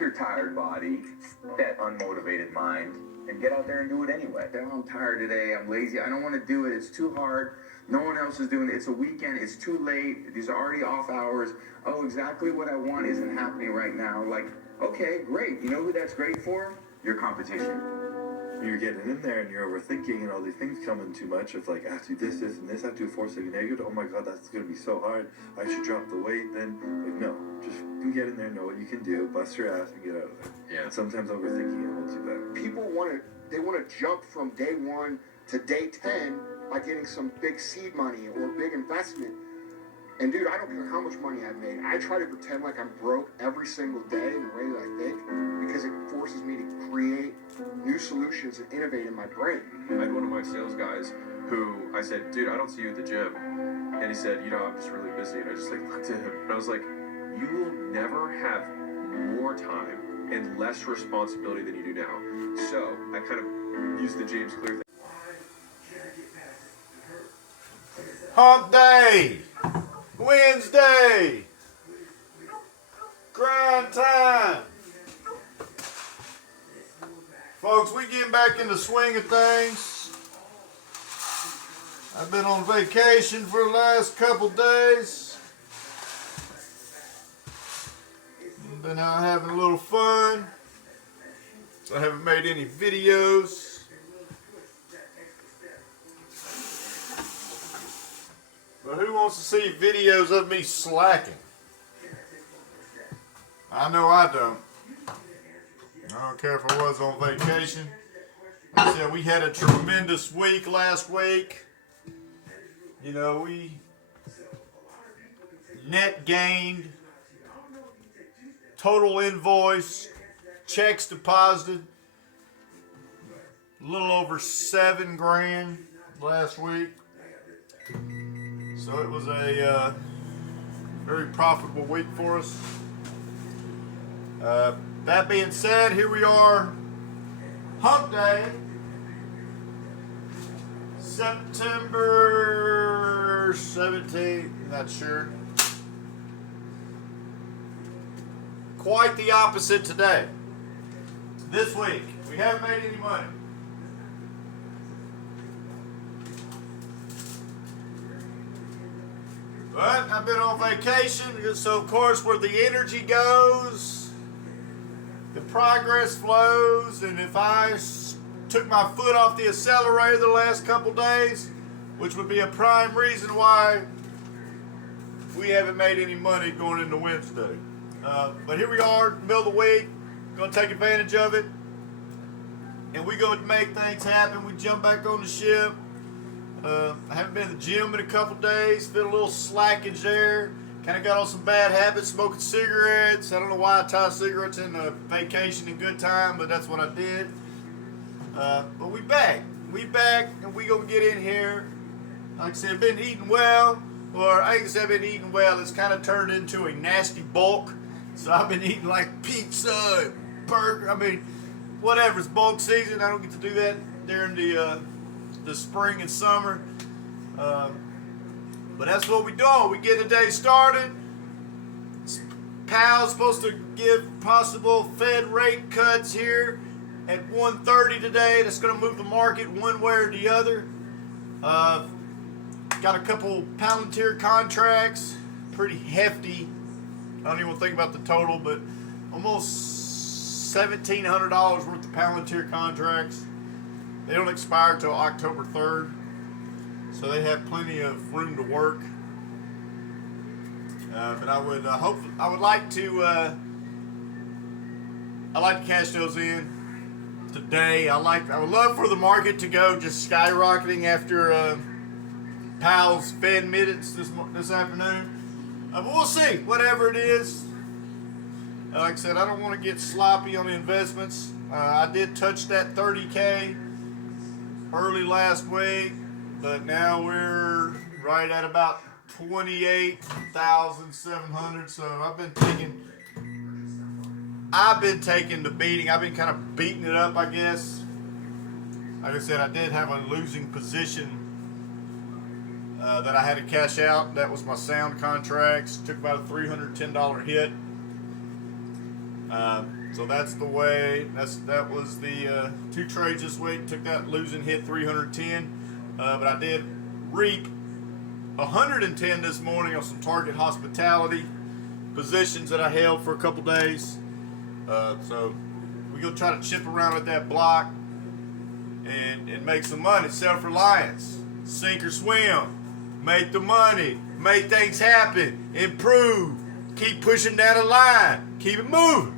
your tired body, that unmotivated mind, and get out there and do it anyway. Oh, I'm tired today, I'm lazy, I don't want to do it, it's too hard, no one else is doing it, it's a weekend, it's too late, these are already off hours, oh, exactly what I want isn't happening right now. Like, okay, great, you know who that's great for? Your competition. You're getting in there and you're overthinking and all these things come in too much. It's like, I have to do this, and this, I have to do 4 second negative. Oh my God, that's going to be so hard. I should drop the weight then. Like, no, just you get in there, know what you can do, bust your ass and get out of there. Yeah. And sometimes overthinking it holds you back. People want to jump from day 1 to day 10 by getting some big seed money or big investment. And dude, I don't care how much money I've made. I try to pretend like I'm broke every single day in the way that I think, because it forces me to create new solutions and innovate in my brain. I had one of my sales guys who I said, dude, I don't see you at the gym. And he said, you know, I'm just really busy. And I just like looked at him and I was like, you will never have more time and less responsibility than you do now. So I kind of used the James Clear thing. Hump day! Wednesday! Grind time! Folks, we getting back in the swing of things. I've been on vacation for the last couple days. Been out having a little fun. So I haven't made any videos. But who wants to see videos of me slacking? I know I don't. I don't care if I was on vacation. Like I said, we had a tremendous week last week. You know, we net gained, total invoice, checks deposited, a little over $7,000 last week. So it was a very profitable week for us. That being said, here we are, hump day, September 17th, not sure. Quite the opposite today. This week, we haven't made any money. But I've been on vacation, so of course where the energy goes, the progress flows, and if I took my foot off the accelerator the last couple days, which would be a prime reason why we haven't made any money going into Wednesday. But here we are, middle of the week, going to take advantage of it, and we're going to make things happen. We jump back on the ship. I haven't been to the gym in a couple days, feel a little slackage there. Kind of got on some bad habits, smoking cigarettes. I don't know why I tie cigarettes in a vacation and good time, but that's what I did. But we back, and we gonna get in here. Like I said, I've been eating well, or I ain't gonna say I've been eating well. It's kind of turned into a nasty bulk. So I've been eating like pizza and burger. I mean, whatever. It's bulk season. I don't get to do that during the spring and summer. But that's what we do. We get the day started. Powell's supposed to give possible Fed rate cuts here at 1:30 today. That's going to move the market one way or the other. Got a couple Palantir contracts, pretty hefty. I don't even want to think about the total, but almost $1,700 worth of Palantir contracts. They don't expire till October 3rd, so they have plenty of room to work. But I would like to cash those in today. I would love for the market to go just skyrocketing after Powell's Fed minutes this afternoon. But we'll see. Whatever it is. Like I said, I don't want to get sloppy on the investments. I did touch that 30K early last week, but now we're right at about 28,700. So I've been taking the beating. I've been kind of beating it up, I guess. Like I said, I did have a losing position that I had to cash out. That was my sound contracts. Took about a $310 hit. So that's the way. That was the 2 trades this week. Took that losing hit 310, but I did reap 110 this morning on some Target hospitality positions that I held for a couple days. So we're gonna try to chip around at that block and make some money. Self-reliance, sink or swim, make the money, make things happen, improve, keep pushing down the line, keep it moving.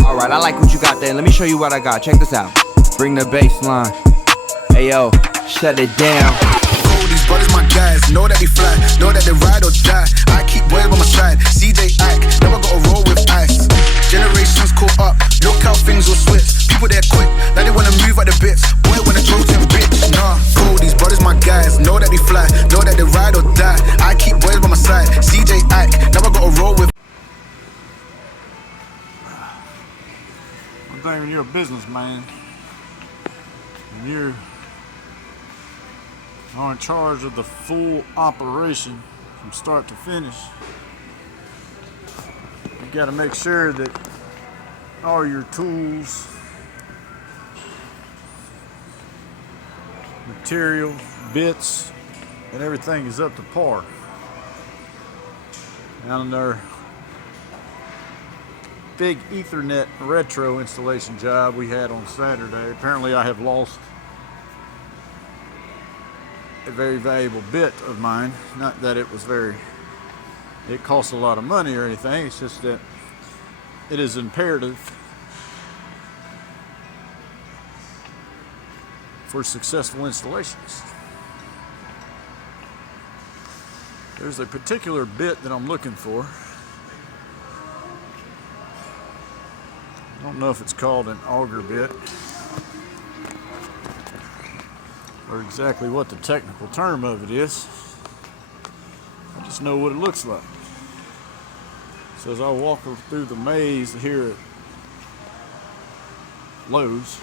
Alright, I like what you got there. Let me show you what I got. Check this out. Bring the bass line. Hey yo, shut it down. These brothers my guys, know that we fly, know that they ride or die. I keep boys by my side, CJ Ike, never gotta roll with ice. Generations caught up, look how things will switch. People they're quick, now they wanna move at the bits. Boy wanna throw to bitch, nah. Cool, these brothers my guys, know that we fly, know that they ride or die. I keep boys by my side, CJ Ike, never gotta roll with. One thing when you're a businessman, and you're are in charge of the full operation from start to finish, you got to make sure that all your tools, material, bits, and everything is up to par. On our big Ethernet retro installation job we had on Saturday, apparently I have lost a very valuable bit of mine. Not that it costs a lot of money or anything, it's just that it is imperative for successful installations. There's a particular bit that I'm looking for. I don't know if it's called an auger bit or exactly what the technical term of it is. I just know what it looks like. So as I walk through the maze here at Lowe's,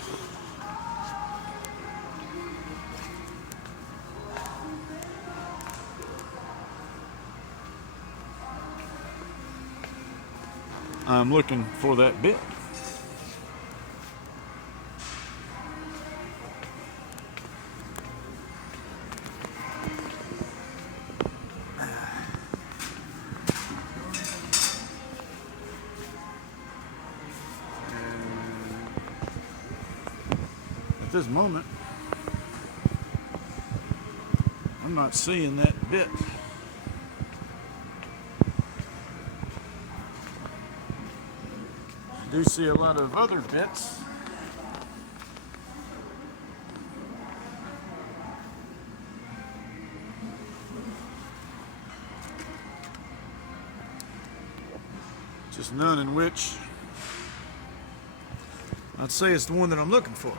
I'm looking for that bit. At this moment, I'm not seeing that bit. I do see a lot of other bits Just none in which I'd say it's the one that I'm looking for.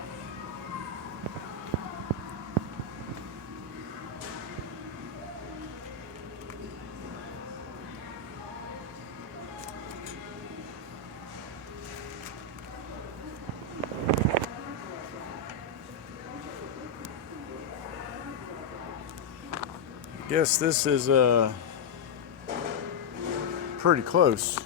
Guess this is pretty close.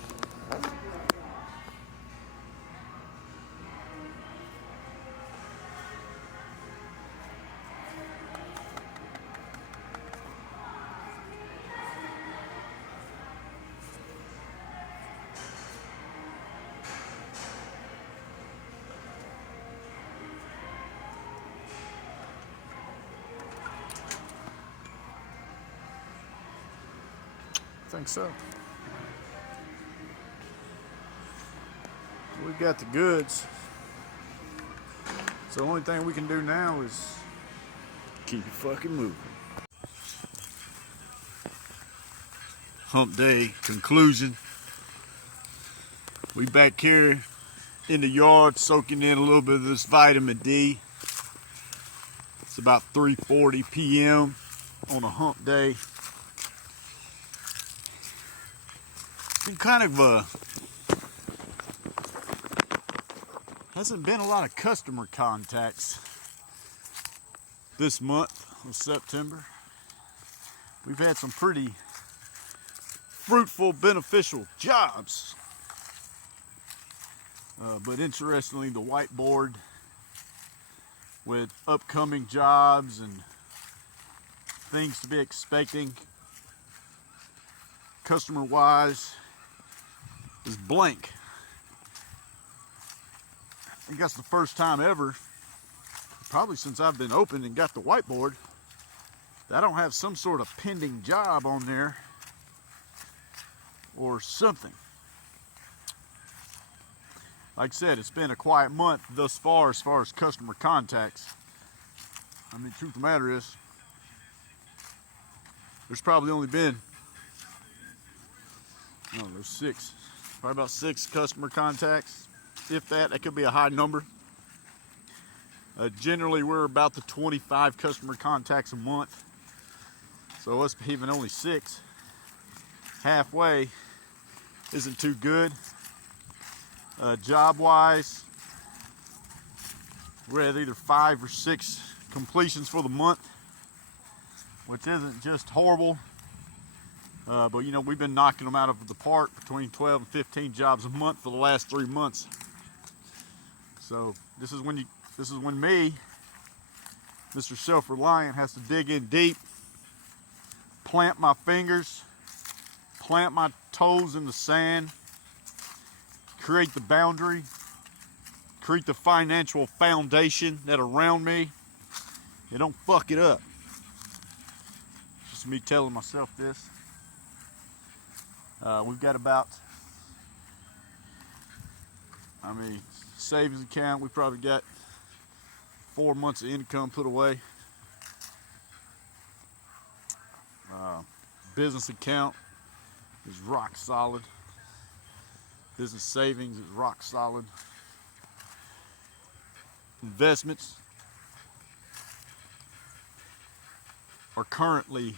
I think so. We've got the goods. So the only thing we can do now is keep it fucking moving. Hump day conclusion. We back here in the yard soaking in a little bit of this vitamin D. It's about 3:40 p.m. on a hump day. Been kind of hasn't been a lot of customer contacts this month of September. We've had some pretty fruitful, beneficial jobs. But interestingly, the whiteboard with upcoming jobs and things to be expecting customer-wise is blank. I think that's the first time ever, probably since I've been open and got the whiteboard, that I don't have some sort of pending job on there or something. Like I said, it's been a quiet month thus far as customer contacts. I mean, truth of the matter is, there's probably only been, I don't know, probably about 6 customer contacts. If that could be a high number. Generally, we're about the 25 customer contacts a month. So us even only 6, halfway, isn't too good. Job-wise, we're at either 5 or 6 completions for the month, which isn't just horrible. But you know, we've been knocking them out of the park between 12 and 15 jobs a month for the last 3 months. So this is when me, Mr. Self-Reliant, has to dig in deep, plant my fingers, plant my toes in the sand, create the boundary, create the financial foundation that around me, and don't fuck it up. Just me telling myself this. We've got about, savings account, we probably got 4 months of income put away. Business account is rock solid. Business savings is rock solid. Investments are currently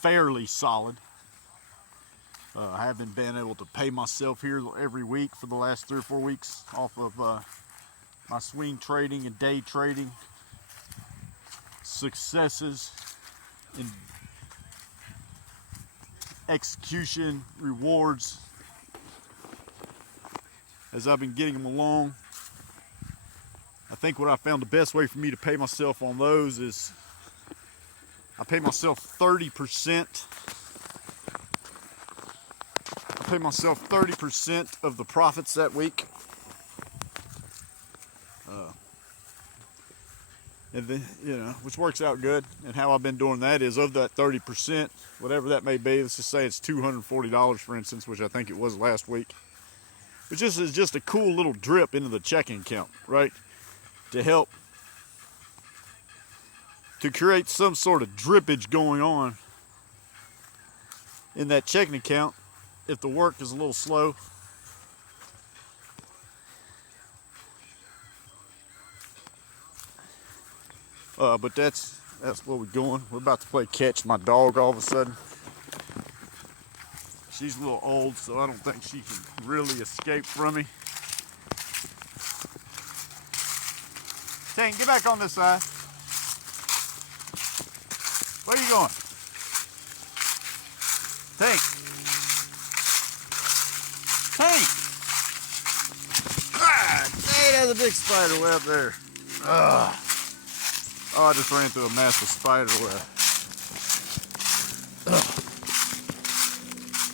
fairly solid. I haven't been able to pay myself here every week for the last 3 or 4 weeks off of my swing trading and day trading successes and execution rewards as I've been getting them along. I think what I found the best way for me to pay myself on those is I pay myself 30%. I pay myself 30% of the profits that week. And then, which works out good. And how I've been doing that is, of that 30%, whatever that may be, let's just say it's $240, for instance, which I think it was last week. Which is just a cool little drip into the checking account, right? To help to create some sort of drippage going on in that checking account if the work is a little slow. But that's where we're going. We're about to play catch. My dog all of a sudden. She's a little old, so I don't think she can really escape from me. Tank, get back on this side. Where are you going? Tank. Tank! Ah, hey, there's a big spider web there. Ugh. Oh, I just ran through a massive spider web.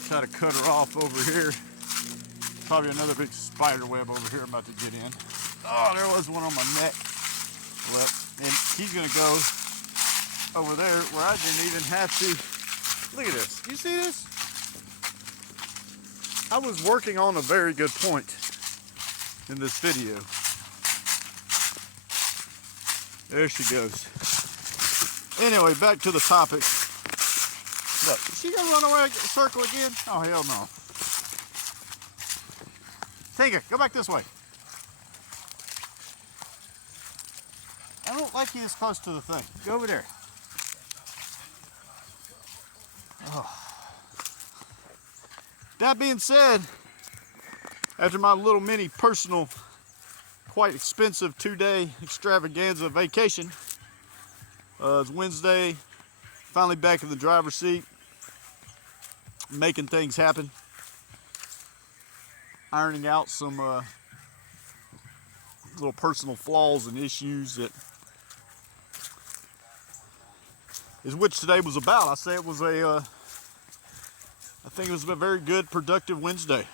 Try to cut her off over here. Probably another big spider web over here I'm about to get in. Oh, there was one on my neck. Well, and he's gonna go over there where I didn't even have to. Look at this. You see this? I was working on a very good point in this video. There she goes. Anyway, back to the topic. Look, is she gonna run away, circle again? Oh, hell no. Take it, go back this way. I don't like you this close to the thing. Go over there. Oh. That being said, after my little mini personal, quite expensive 2-day extravaganza vacation, it's Wednesday, finally back in the driver's seat, making things happen, ironing out some little personal flaws and issues that is which today was about. I say it was I think it was a very good, productive Wednesday.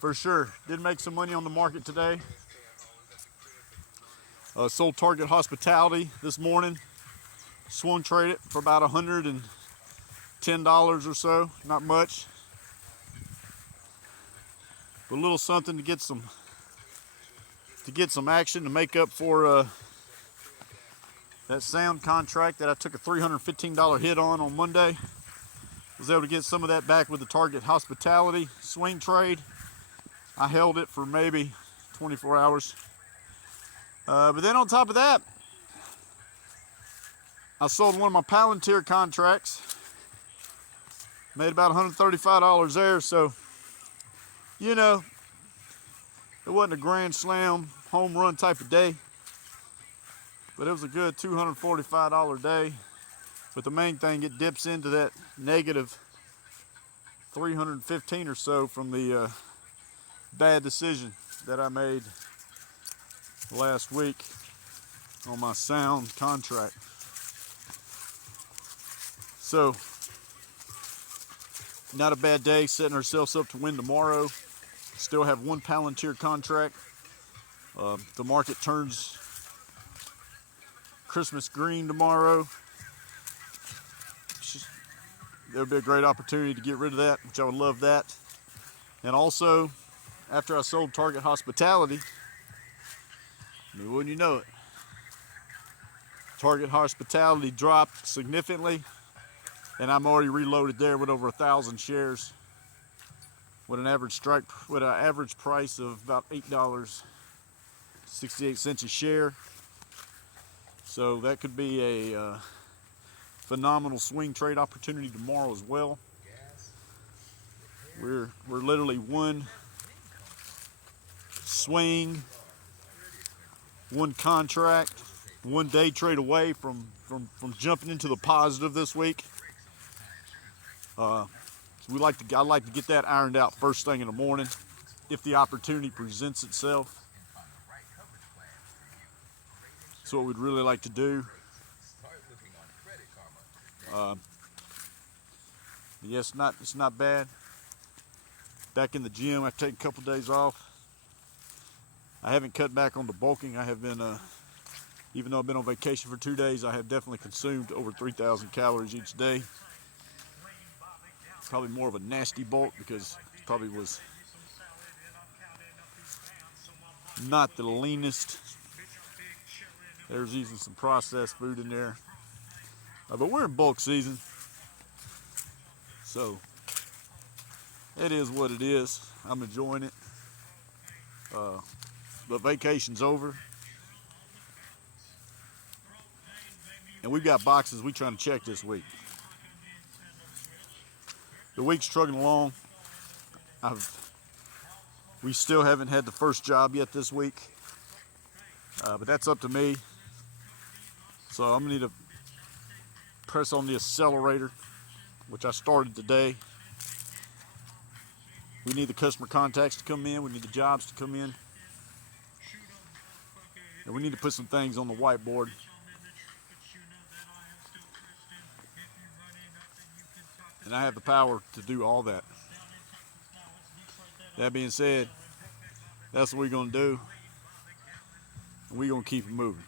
For sure. Did make some money on the market today. Sold Target Hospitality this morning. Swung traded for about $110 or so. Not much. But a little something to get some action to make up for that sound contract that I took a $315 hit on Monday. Was able to get some of that back with the Target Hospitality swing trade. I held it for maybe 24 hours. But then on top of that, I sold one of my Palantir contracts. Made about $135 there, so, you know, it wasn't a grand slam, home run type of day. But it was a good $245 day. But the main thing, it dips into that negative 315 or so from the bad decision that I made last week on my sound contract. So, not a bad day, setting ourselves up to win tomorrow. Still have one Palantir contract. The market turns Christmas green tomorrow. There'll be a great opportunity to get rid of that, which I would love that. And also, after I sold Target Hospitality, wouldn't you know it, Target Hospitality dropped significantly, and I'm already reloaded there with over 1,000 shares, with an average price of about $8.68 a share. So that could be a phenomenal swing trade opportunity tomorrow as well. We're literally one swing, one contract, one day trade away from jumping into the positive this week. So I like to get that ironed out first thing in the morning if the opportunity presents itself. That's what we'd really like to do. Yes, it's not bad. Back in the gym, I've taken a couple days off. I haven't cut back on the bulking. I have been, even though I've been on vacation for 2 days, I have definitely consumed over 3,000 calories each day. Probably more of a nasty bulk because it probably was not the leanest. There's even some processed food in there. But we're in bulk season. So it is what it is. I'm enjoying it. The vacation's over. And we've got boxes we trying to check this week. The week's trucking along. We still haven't had the first job yet this week. But that's up to me. So I'm gonna need to press on the accelerator, which I started today. We need the customer contacts to come in. We need the jobs to come in. And we need to put some things on the whiteboard. And I have the power to do all that. That being said, that's what we're going to do. And we're going to keep it moving.